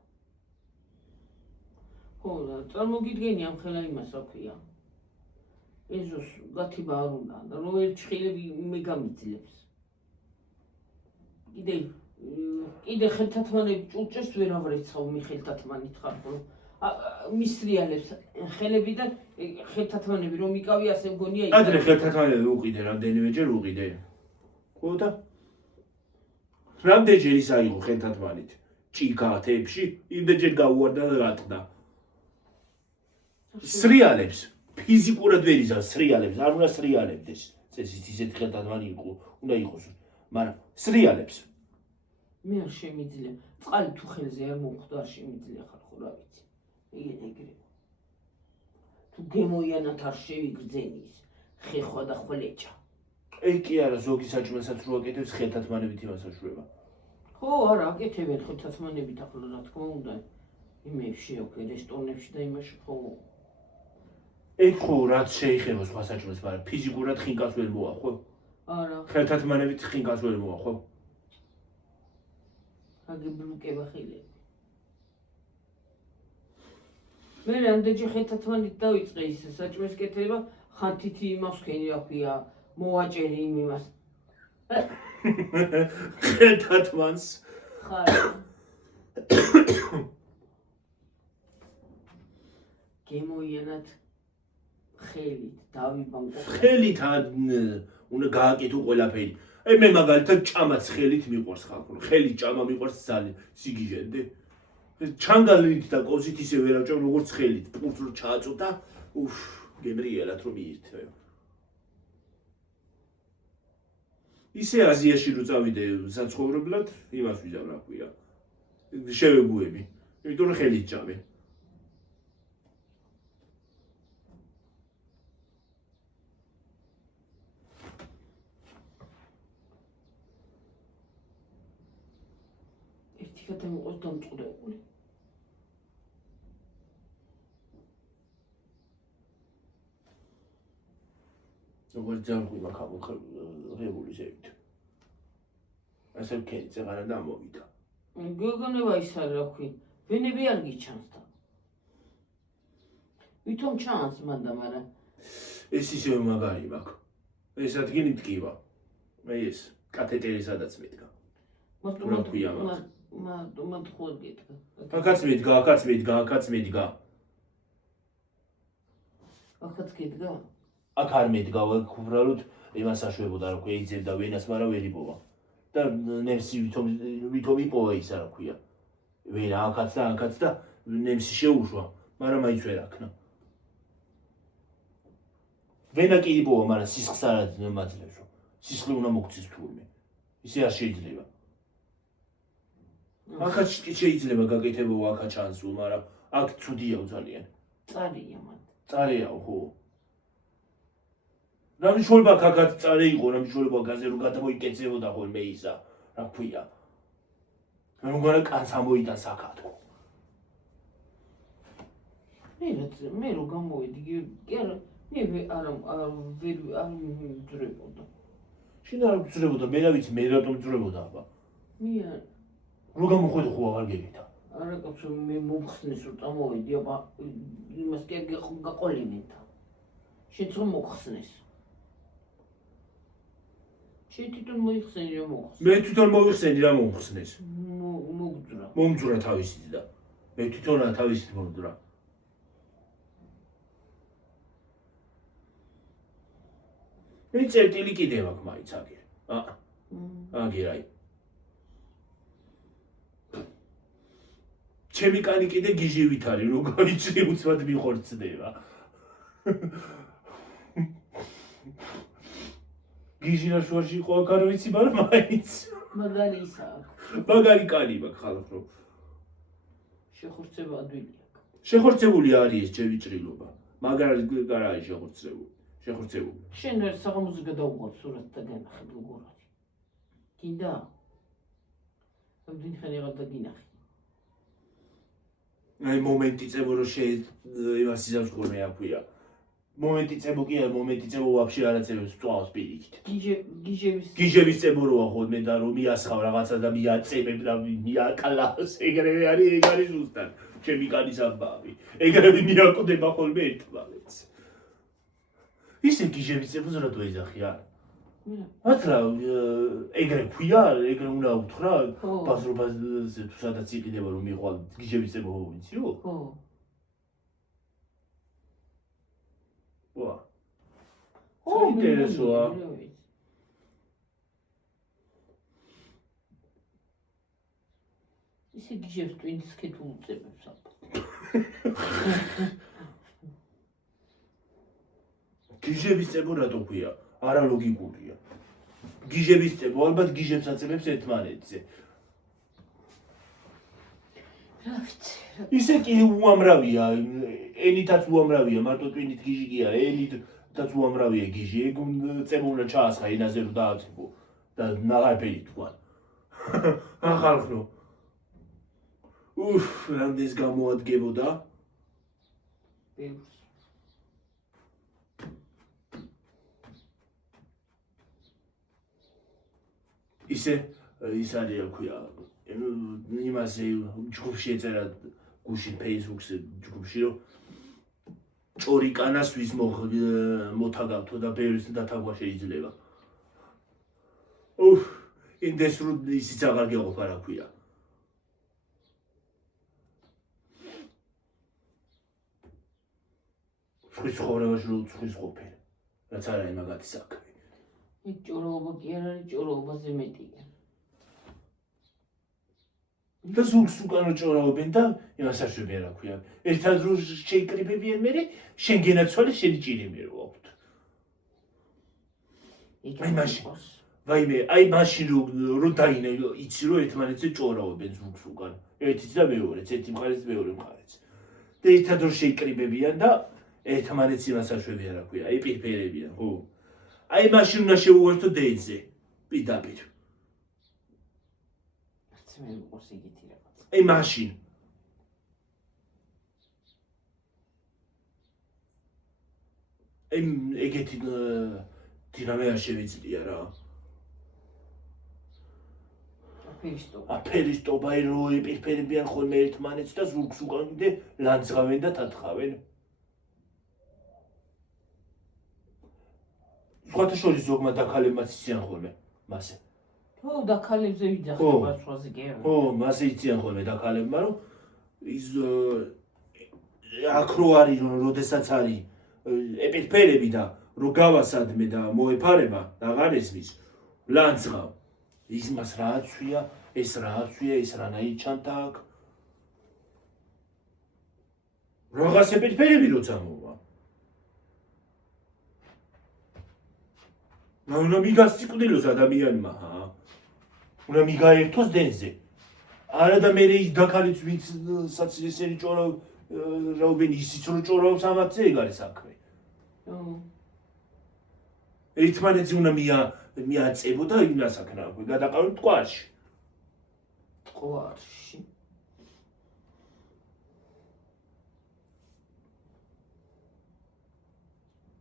ხო და წარმოგიდგენი ამ ხელა იმას რა ქვია. ეზოს გათიბა არ უნდა და რომ ერთ ჭხილები მე გამიძლებს. კიდე ხელთათმანები ჭურჭებს ვერ ავრეცხავ მე ხელთათმანით ხარ რომ მისრიალებს ხელებიდან ხელთათმანები რომ იკავი ასე მგონია ადრე ხელთათმანები უყიდე რამდენიმეჯერ უყიდე ხო და რამდენჯერ ის აიღო ხელთათმანით ჭიქა თებში იმდენჯერ გაუვარდა და გატყდა სრიალებს ფიზიკურად ვერ იზავს სრიალებს არ უნდა სრიალებდეს წესით ისეთ ხელთათმანი იყო უნდა იყოს მაგრამ სრიალებს მე არ შემიძლია წყალი თუ ხელზე არ მომხვდა არ შემიძლია ხარ ხო რა ვიცი ეგრე თუ გემოიანათ არ შევიგრძენის ხეხვა და ხვლეჭა ეგ კი არა ზოგი საჭმელსაც რო აკეთებს ხელთათმანებით იმას აშვება ხო არა აკეთებენ ხელთათმანებით ახლა რა თქმა უნდა იმებში ოქე რესტორნებში და იმაში ხო ეგ ხო რაც შეიხება სხვა საჭმელს მაგრამ ფიზიკურად ხინკას ვერ მოა ხო არა ხელთათმანებით ხინკას ვერ მოა ხო აგებლუკება ხელები მე რამდენჯერ ხელთათმანით დავიწყე ის საჭმლის კეთება ხანთითი იმას ვქენი რა ქვია მოვაჭერი იმ იმას ხელთათმანს ხარ გემოიანათ ხელით დავიბანკო ხელით უნდა გააკეთო ყველაფერი აი მე მაგალითად ჭამაც ხელით მიყვარს ხალხო ხელით ჭამა მიყვარს ძალიან სიგიჟენდე ჩანგალით და კოზით ისე ვერ ავჭამ როგორც ხელით პურს რო ჩააწოდა უფ გემრიელად რომ მიირთმევ ისე აზიაში რო წავიდე საცხოვრებლად იმას ვიზამ რა ქვია შევეგუები იმიტომ რომ ხელით ჭამე და მოყოს დამწყდებული როგორც ძაღლი ხაბულხებული ზევით ასე ვქენი წეღარა დამოვიდა გოგონება ის არ რა ქვი ვენები არ გიჩანს და ვითომ ჩანს მანდა მაგრამ ეს ისევ მაგარი მაქვს ეს ადგილი მტკივა მე ეს კათეტერი სადაც მიდგა მარტო ხوار გედგა აქაც მიდგა აქაც გედგა აქ არ მიდგა უბრალოდ იმას აშვებოდა რა ქვია იძებდა ვენას მაგრამ ვერ იპოვა და ნემსი ვითომ იპოვა ისა რა ქვია ვენა აქაც და ნემსი შეუშვა მაგრამ მაინც ვერ აქნა ვენა კი იპოვა მაგრამ სისხლს არ მაძლევს სისხლი უნდა მოგცეს თურმე ისე არ შეიძლება აქაც შეიძლება გაკეთებო აქა ჩანს მაგრამ აქ ცუდიაო ძალიან წარია მან წარეაო ხო რა მნიშვნელობა აქაც წარე იყო რა მნიშვნელობა გაზე რომ გადმოიკეცებოდა ხოლმე ისა რა ქვია მე მგონა კანს ამოიტან საკათო მე რო გამოვედი კი არა მე არ მძვრებოდა შენ არ მძვრებოდა მე რა ვიცი მე რატომ მძვრებოდა აბა მე არ რო გამოხედო ხო აღარ გეგეთა არა კაცო მე მომხსნეს რომ წამოვედი აბა იმას კი გაყოლინეთა შენც რომ მოხსნეს შენ თვითონ მოიხსენი რა მოხსნეს მე თვითონ მოიხსენი რა მომხსნეს მოგძვრა მომძვრა თავისით და მე თვითონა თავისით მომძვრა მე წერტილი კიდევ აქვს მაინც აგერ აგერაი ჩემი კანი კიდე გიჟივით არის რომ გაიჭრი უცბად მიხორცდება გიჟინა შუაში იყო აქ არ ვიცი მაგრამ მაინც მაგარი ისა აქვს მაგარი კანი მაქვს ხალხო შეხორცება ადვილი აქვს შეხორცებული არის ეს ჩემი ჭრილობა მაგარი არ არის შეხორცებული შენ ვერ საღამოზე გადავუყოთ სურათს და განახე როგორ არის გინდა ამდენ ხანი აღარ დაგინახე აი მომენტი წებო რომ იმას იზავს ხოლმე აქვია მომენტი წებო კი არა მომენტი წებო ვაფშე არაცებს წვავს პირიქით გიჟების წებო როა ხოლმე და რომ მიასხავ რაღაცა და მიაწებებ და მიაკალას ეგრევე არის ეგ არის ზუსტად ჩემი კანის ამბავი ეგრევე მიაკვდება ხოლმე ერთმანეთს ისე გიჟების წებოს რა თუ ეძახი არა მათ რა ეგრე ქვია, ეგრე უნდა უთხრა, ხო. ბაზრობაზე თუ სადაც იყიდება რომ მიყვალ გიჟების წება ვიციო? ხო. ვა. ხო, საინტერესოა. ისე გიჟებს twins ქეთულ უწებებს ალბათ. გიჟების წება რატო ქვია? არალოგიკურია. გიჟების წება ალბათ გიჟებს აწებებს ერთმანეთზე. რა ვიცი. ისე კი უამრავია, ენითაც უამრავია, მარტო twinით გიჟი გია, ენითაც უამრავია გიჟი, ეგ წება უნდა ჩაასხა ენაზე რომ დააწებო და ნაღარფერი თქვა. ახალხნო. რამდენს გამოადგებოდა? ბევრს. ისე ის არის რა ქვია იმაზე ჯგუფში ეწერა გუშინ Facebook-ზე ჯგუფში რომ ჭორიკანას ვის მოთაგავთო და ბევრის დათაგვა შეიძლება. ინდეს რომ ისიც აღარ გეყოფა რა ქვია. სხვის ცხოვრებაში რომ სხვის ყოფილი. რაც არ არის მაგათი საქმე. ეგ ჭოროობა კი არ არის, ჭოროობაზე მეტია. და ზურგს უკანო ჭორაობენ და იმას აშვებიან რა ქვია. ერთად რო შეიკრიბებიან მერე, შენ გენაცვალე შენი ჭირი მე რო აქვთ. აი მაშინ. ვაიმე, აი მაშინ რო დაინე იცი რომ ერთმანეთზე ჭორაობენ ზურგს უკან. ერთიც და მეორეც, ერთი მხარეც მეორე მხარეც. და ერთად რო შეიკრიბებიან და ერთმანეთს იმას აშვებიან რა ქვია. აი პირფერებიან, ხო? აი მაშინ უნდა შეუერთო დეიძე. პირდაპირ. მე მიყავს იგითი რაღაც. აი მაშინ. ეგეთი დინამე არ შევიძლია რა. აფერისტობა რო იპირფერებიან ხოლმე ერთმანეთს და ზურგს უკან კიდე ლანძღავენ და თათხავენ. სხვათა შორის ზოგმა დაქალებმაც იციან ხოლმე მასე. ხო, დაქალებზე ვიძახება სხვაზე კი არა. ხო, მასე იციან ხოლმე დაქალებმა რომ ის აქ რო არის როდესაც არის ეპირფერები და რო გავასადმე და მოეფარება აღარ ესმის ლანძღავ. ის მას რა აცვია, ეს რა აცვია, ეს რანაირ ჩანთა აქ. რაღაც ეპირფერები როცა მოვა. უნდა მიგასწიკვდილოს ადამიანმა, უნდა მიგაერთოს დენზე. არა და მე ის დაქალიც ვინც საცილისერი ჭორავენ ისიც რო ჭორავს ამათზე ეგ არის საქმე. ერთმანეთზე უნდა მიაწებო და იმას აქნა გადაყავენ ტყვარში. ტყვარში.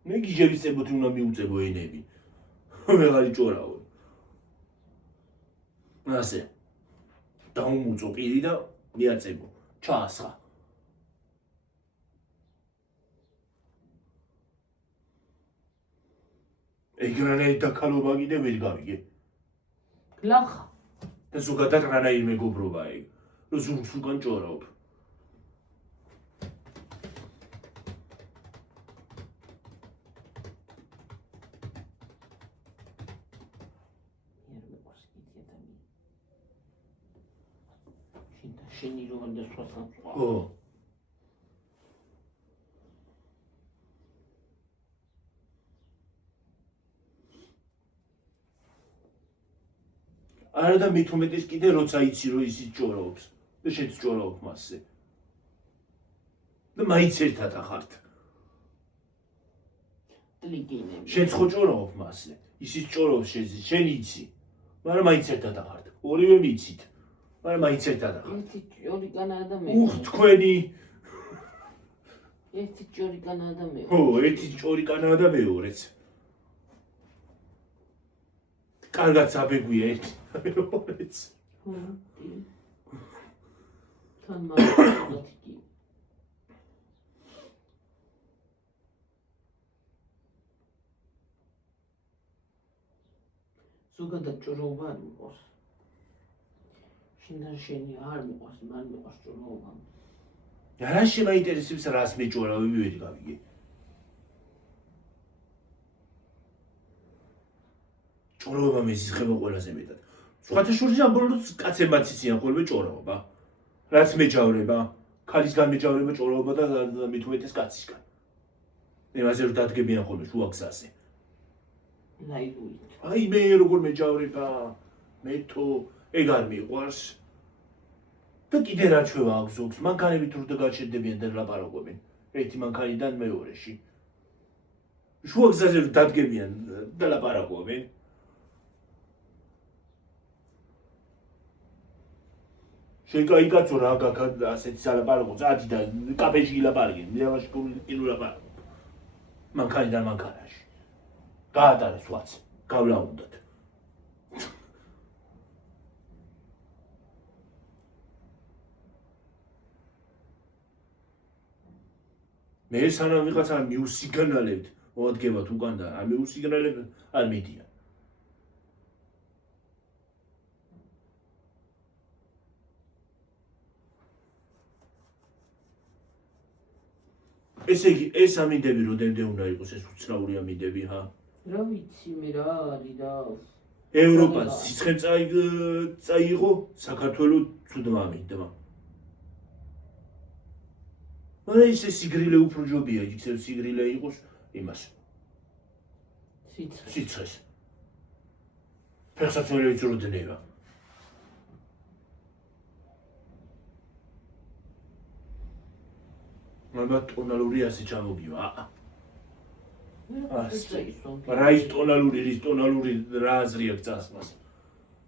მე გიჟების წებოთი უნდა მიუწებო ენები. ვეღარი ჭორავო. ასე. დაუმუწო პირი და მიაწებო. ჩაასხა. ეგრანაირ დაქალობა კიდე ვერ გავიგე. გლახა. და ზოგადად რანაირ მეგობრობა ეგ. რომ ზურგს უკან ჭორავ. შენი რო უნდა სხვასთან სხვა. ხო. არა და მით უმეტეს კიდე როცა იცი რომ ისიც ჭორაობს და შენც ჭორავ მასზე. და მაინც ერთად ახართ. ტლიგინები. შენც ხო ჭორავ მასზე. ისიც ჭორავს შენ იცი. მაგრამ მაინც ერთად ახართ. ორივე მიცით. მაგრამ მაინც ერთად ახართ. ერთი ჭორიკანა და მე. თქვენი ერთი ჭორიკანა და მე. ხო, ერთი ჭორიკანა და მეორეც. კარგად საბეგვია ერთი და მეორეც. ხო. თან მაგათი კი. ზოგადად ჭროობა არ მიყვარს. შინდან შენი არ მიყვარს, მან მიყვარს ჭროობა. რა შემაინტერესებს რას მეჭორა ვიმივედი გავიგე. ჭროობა მეზიხება ყველაზე მეტად. სხვათა შორის ამ ბოლოს კაცებმაც იციან ხოლმე ჭროობა. რაც მეჯავრება, ქალისგან მეჯავრება ჭროობა და მით უმეტეს კაცისგან. იმაზე რომ დადგებიან ხოლმე შუა გზაზე. ნაიდუით. აი მე როგორ მეჯავრება, მეთო ეგ არ მიყვარს. და კიდე რა ჩვევა აქვს ზოგს, მანქანებით რო დაგაჩერდებიან და ლაპარაკობენ. ერთი მანქანიდან მეორეში. შუა გზაზე რო დადგებიან და ლაპარაკობენ. შეკაი კაცო რა გაკეთდა ასეთი სალაპარაკო წადი და კაფეში გილაპარაკენ მე ამაში კინო ლაპარაკობ მანქანიდან მანქანაში გაატარეს ვაც გავლაუნდათ მე სანამ ვიღაცა მიუსიგნალებთ მოადგებათ უკან და ამ მიუსიგნალებთ არ მიდიან ესე იგი ეს ამინდები როდემდე უნდა იყოს ეს უცნაური ამინდები ჰა რა ვიცი მე რა არის და ევროპა სიცხემ წაიღო საქართველოს ცუდმა ამინდმა მაგრამ ეს სიგრილე უფრო ჯობია იქ სიგრილე იყოს იმას სიცხეს ფეხსაც ვერ იწროდნევა მაგრამ ტონალური ასე ჩამოგივა. რა ის ტონალური რა აზრი აქვს წასმას.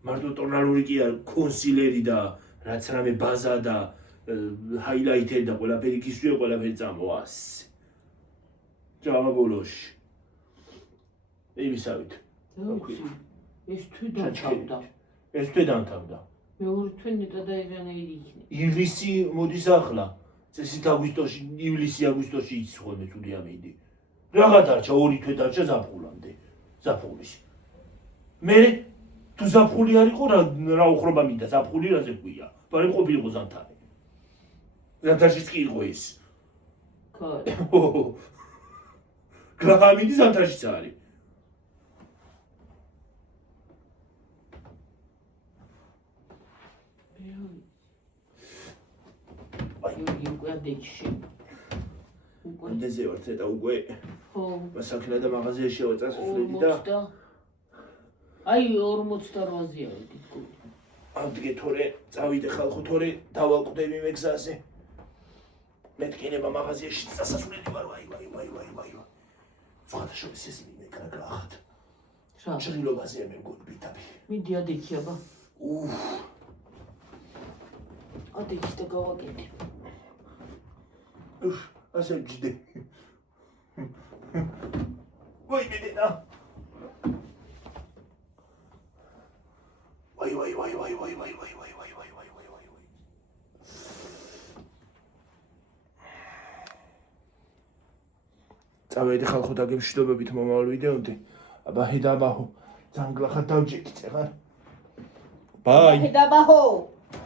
მარტო ტონალური კი არ კონსილერი და რაც რამე ბაზა და ჰაილაითერი და ყველაფერი ქისვია ყველაფერი წამოას. ჯავაბოლოში. იმისავით. ეს თვე დამთავრდა. ეს თვე დამთავრდა. მეორე თვე ნეტა და ირანეირი იქნება. ივლისი მოდის ახლა. წესით აგვისტოში, ივლისი-აგვისტოში იცის ხოლმე ცუდი ამინდი. რაღა დარჩა, 2 თვე დარჩა ზაფხულამდე. ზაფხულის. მე თუ ზაფხული არ იყო რა უხრობა მინდა, ზაფხული რაზე ყვია. თორემ ყოფილიყო ზამთარი. ზამთარშიც კი იყო ეს. კაი. რა ამინდი ზამთარშიც არის. უკვე დექში. დეზე ვარ ცოტა უკვე. ხო. მასაკლა და მაღაზიაში შევაწას უსვლელი და აი 48-ზე არის თითქოს. ამდგე თორე წავიდე ხალხო თორე დავაკვდები მე გზაზე. მეთქინება მაღაზიაში სასასვლელი ვარ ვაი. სხვათა შორის ეს მეკრა გახათ. რა? შრილობაზე მე მგონი ბიტაბი. მიდი ადექი აბა. ადექი და გავაკეთე. ასე ჯდე. ვაი მედენა. ვაი. წავედი ხალხო დაგემშვიდობებით მომავალ ვიდეომდე. აბა ჰედა ბაჰო. ძალიან გლახარ დავჯექით ეხლა. ბაი. ჰედა ბაჰო.